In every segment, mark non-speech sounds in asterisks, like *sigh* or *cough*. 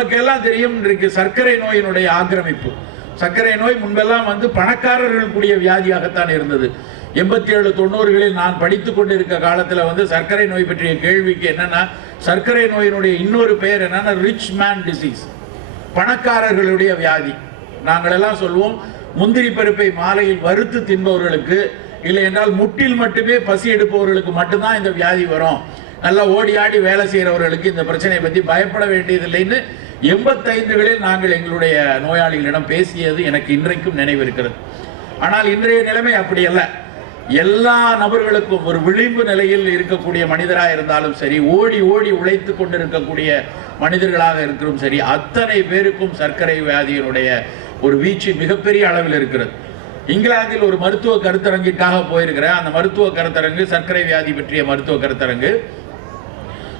நமக்கெல்லாம் தெரியும் இருக்கு சர்க்கரை நோயினுடைய ஆக்கிரமிப்பு. சர்க்கரை நோய் முன்பெல்லாம் வந்து பணக்காரர்களுக்குரிய வியாதியாகத்தான் இருந்தது. எண்பத்தி ஏழு தொண்ணூறுகளில் நான் படித்துக் கொண்டிருக்க காலத்தில் வந்து சர்க்கரை நோய் பற்றிய கேள்விக்கு என்னன்னா சர்க்கரை நோயினுடைய இன்னொரு பெயர் என்னன்னா ரிச் மேன் டிசீஸ் பணக்காரர்களுடைய வியாதி. நாங்கள் எல்லாம் சொல்வோம் முந்திரி பருப்பை மாலையில் வறுத்து தின்பவர்களுக்கு இல்லை என்றால் முட்டில் மட்டுமே பசி எடுப்பவர்களுக்கு மட்டும்தான் இந்த வியாதி வரும். நல்லா ஓடி ஆடி வேலை செய்கிறவர்களுக்கு இந்த பிரச்சனையை பற்றி பயப்பட வேண்டியதில்லைன்னு எண்பத்தைந்துகளில் நாங்கள் எங்களுடைய நோயாளிகளிடம் பேசியது எனக்கு இன்றைக்கும் நினைவிருக்கிறது. ஆனால் இன்றைய நிலைமை அப்படி அல்ல. எல்லா நபர்களுக்கும் ஒரு விளிம்பு நிலையில் இருக்கக்கூடிய மனிதராக இருந்தாலும் சரி ஓடி ஓடி உழைத்து கொண்டிருக்கக்கூடிய மனிதர்களாக இருக்கிறோம் சரி அத்தனை பேருக்கும் சர்க்கரை வியாதியினுடைய ஒரு வீச்சு மிகப்பெரிய அளவில் இருக்கிறது. இங்கிலாந்தில் ஒரு மருத்துவ கருத்தரங்கிற்காக போயிருக்கிறேன். அந்த மருத்துவ கருத்தரங்கு சர்க்கரை வியாதி பற்றிய மருத்துவ கருத்தரங்கு.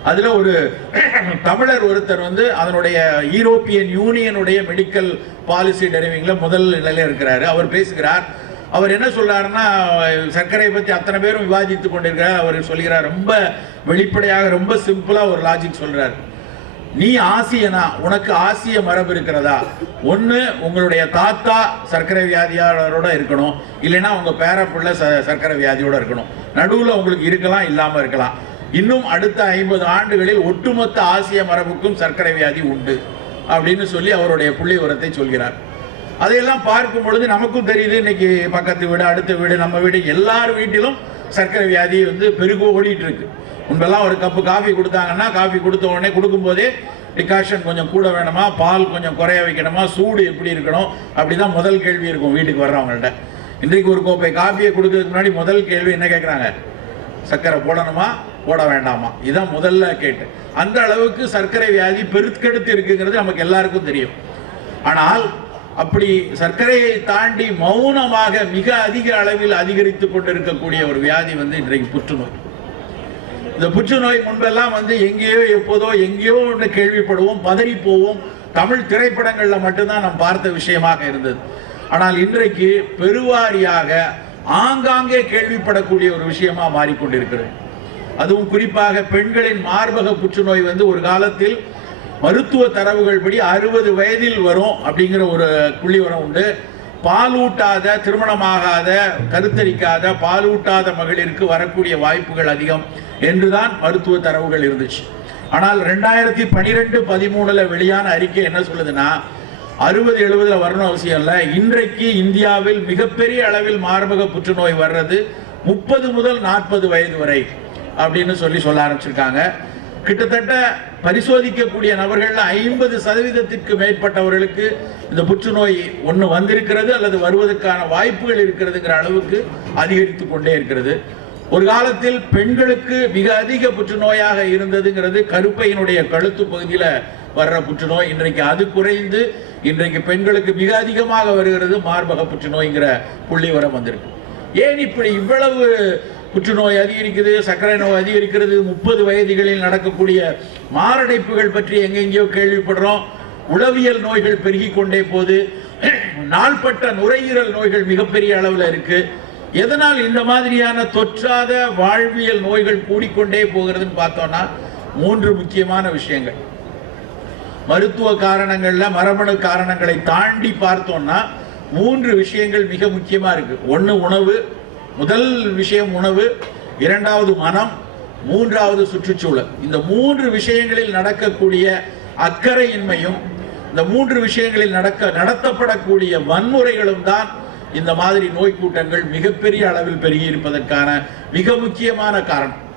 அதில் ஒரு *clears throat* தமிழர் ஒருத்தர் வந்து அதனுடைய யூரோப்பியன் யூனியனுடைய மெடிக்கல் பாலிசி டெரிவிங்கில் முதல் நிலையில் இருக்கிறாரு. அவர் பேசுகிறார். அவர் என்ன சொல்றாருன்னா சர்க்கரையை பற்றி அத்தனை பேரும் விவாதித்து கொண்டிருக்கிறார். அவர் சொல்கிறார் ரொம்ப வெளிப்படையாக ரொம்ப சிம்பிளாக ஒரு லாஜிக் சொல்கிறார் நீ ஆசியனா? உனக்கு ஆசிய மரபு இருக்கிறதா? ஒன்று உங்களுடைய தாத்தா சர்க்கரை வியாதியாளரோட இருக்கணும். இல்லைன்னா உங்கள் பேரப்புள்ள ச- சர்க்கரை வியாதியோட இருக்கணும். நடுவில் உங்களுக்கு இருக்கலாம் இல்லாமல் இருக்கலாம். இன்னும் அடுத்த ஐம்பது ஆண்டுகளில் ஒட்டுமொத்த ஆசிய மரபுக்கும் சர்க்கரை வியாதி உண்டு அப்படின்னு சொல்லி அவருடைய புள்ளி உரத்தை சொல்கிறார். அதையெல்லாம் பார்க்கும் பொழுது நமக்கும் தெரியுது இன்னைக்கு பக்கத்து வீடு அடுத்த வீடு நம்ம வீடு எல்லார் வீட்டிலும் சர்க்கரை வியாதி வந்து பெருகு ஓடிட்டு இருக்கு முன்பெல்லாம் ஒரு கப்பு காஃபி கொடுத்தாங்கன்னா காஃபி கொடுத்த உடனே கொடுக்கும்போதே டிகாஷன் கொஞ்சம் கூட வேணுமா பால் கொஞ்சம் குறைய வைக்கணுமா சூடு எப்படி இருக்கணும் அப்படிதான் முதல் கேள்வி இருக்கும் வீட்டுக்கு வர்றவங்கள்ட்ட. இன்றைக்கு ஒரு கோப்பை காஃபியை கொடுக்கறதுக்கு முன்னாடி முதல் கேள்வி என்ன கேட்குறாங்க? சர்க்கரை போடணுமா போட வேண்டாமா? இதான் முதல்ல கேட்டு. அந்த அளவுக்கு சர்க்கரை வியாதி பெருக்கெடுத்து இருக்குங்கிறது நமக்கு எல்லாருக்கும் தெரியும். ஆனால் அப்படி சர்க்கரையை தாண்டி மௌனமாக மிக அதிக அளவில் அதிகரித்து கொண்டிருக்கக்கூடிய ஒரு வியாதி வந்து இன்றைக்கு புற்றுநோய். இந்த புற்றுநோய் முன்பெல்லாம் வந்து எங்கேயோ எப்போதோ எங்கேயோ ஒன்று கேள்விப்படுவோம் பதறி போவோம் தமிழ் திரைப்படங்களில் மட்டும்தான் நாம் பார்த்த விஷயமாக இருந்தது. ஆனால் இன்றைக்கு பெருவாரியாக ஆங்காங்கே கேள்விப்படக்கூடிய ஒரு விஷயமா மாறிக்கொண்டிருக்கிறது. அதுவும் குறிப்பாக பெண்களின் மார்பக புற்றுநோய் வந்து ஒரு காலத்தில் மருத்துவ தரவுகள் படி அறுபது வயதில் வரும் அப்படிங்கிற ஒரு புள்ளிவரம் உண்டு. பாலூட்டாத திருமணமாகாத கருத்தரிக்காத பாலூட்டாத மகளிருக்கு வரக்கூடிய வாய்ப்புகள் அதிகம் என்றுதான் மருத்துவ தரவுகள் இருந்துச்சு. ஆனால் ரெண்டாயிரத்தி பனிரெண்டு பதிமூணுல வெளியான அறிக்கை என்ன சொல்லுதுன்னா அறுபது எழுபதுல வரணும் அவசியம் இல்லை. இன்றைக்கு இந்தியாவில் மிகப்பெரிய அளவில் மார்பக புற்றுநோய் வர்றது முப்பது முதல் நாற்பது வயது வரை. அப்படின்னு சொல்லி சொல்ல ஆரம்பிச்சிருக்காங்க. கிட்டத்தட்ட பரிசோதிக்கக்கூடிய நபர்களில் ஐம்பது சதவீதத்திற்கு மேற்பட்டவர்களுக்கு இந்த புற்றுநோய் ஒன்று வந்திருக்கிறது அல்லது வருவதற்கான வாய்ப்புகள் இருக்கிறதுங்கிற அளவுக்கு அதிகரித்து கொண்டே இருக்கிறது. ஒரு காலத்தில் பெண்களுக்கு மிக அதிக புற்றுநோயாக இருந்ததுங்கிறது கருப்பையினுடைய கழுத்து பகுதியில் வர்ற புற்றுநோய் இன்றைக்கு அது குறைந்து இன்றைக்கு பெண்களுக்கு மிக அதிகமாக வருகிறது மார்பக புற்றுநோய்ங்கிற புள்ளி வரம் வந்திருக்கு. ஏன் இப்படி இவ்வளவு புற்றுநோய் அதிகரிக்குது சர்க்கரை நோய் அதிகரிக்கிறது முப்பது வயதுகளில் நடக்கக்கூடிய மாரடைப்புகள் பற்றி எங்கெங்கேயோ கேள்விப்படுறோம். உளவியல் நோய்கள் பெருகி கொண்டே போது நாள்பட்ட நுரையீரல் நோய்கள் மிகப்பெரிய அளவில் இருக்கு. எதனால் இந்த மாதிரியான தொற்றாத வாழ்வியல் நோய்கள் கூடிக்கொண்டே போகிறதுன்னு பார்த்தோம்னா மூன்று முக்கியமான விஷயங்கள். மருத்துவ காரணங்கள்ல மரபணு காரணங்களை தாண்டி பார்த்தோம்னா மூன்று விஷயங்கள் மிக முக்கியமா இருக்கு. ஒன்று உணவு முதல் விஷயம் உணவு இரண்டாவது மனம் மூன்றாவது சுற்றுச்சூழல். இந்த மூன்று விஷயங்களில் நடக்கக்கூடிய அக்கறையின்மையும் இந்த மூன்று விஷயங்களில் நடக்க நடத்தப்படக்கூடிய வன்முறைகளும் தான் இந்த மாதிரி நோய் கூட்டங்கள் மிகப்பெரிய அளவில் பெருகி இருப்பதற்கான மிக முக்கியமான காரணம்.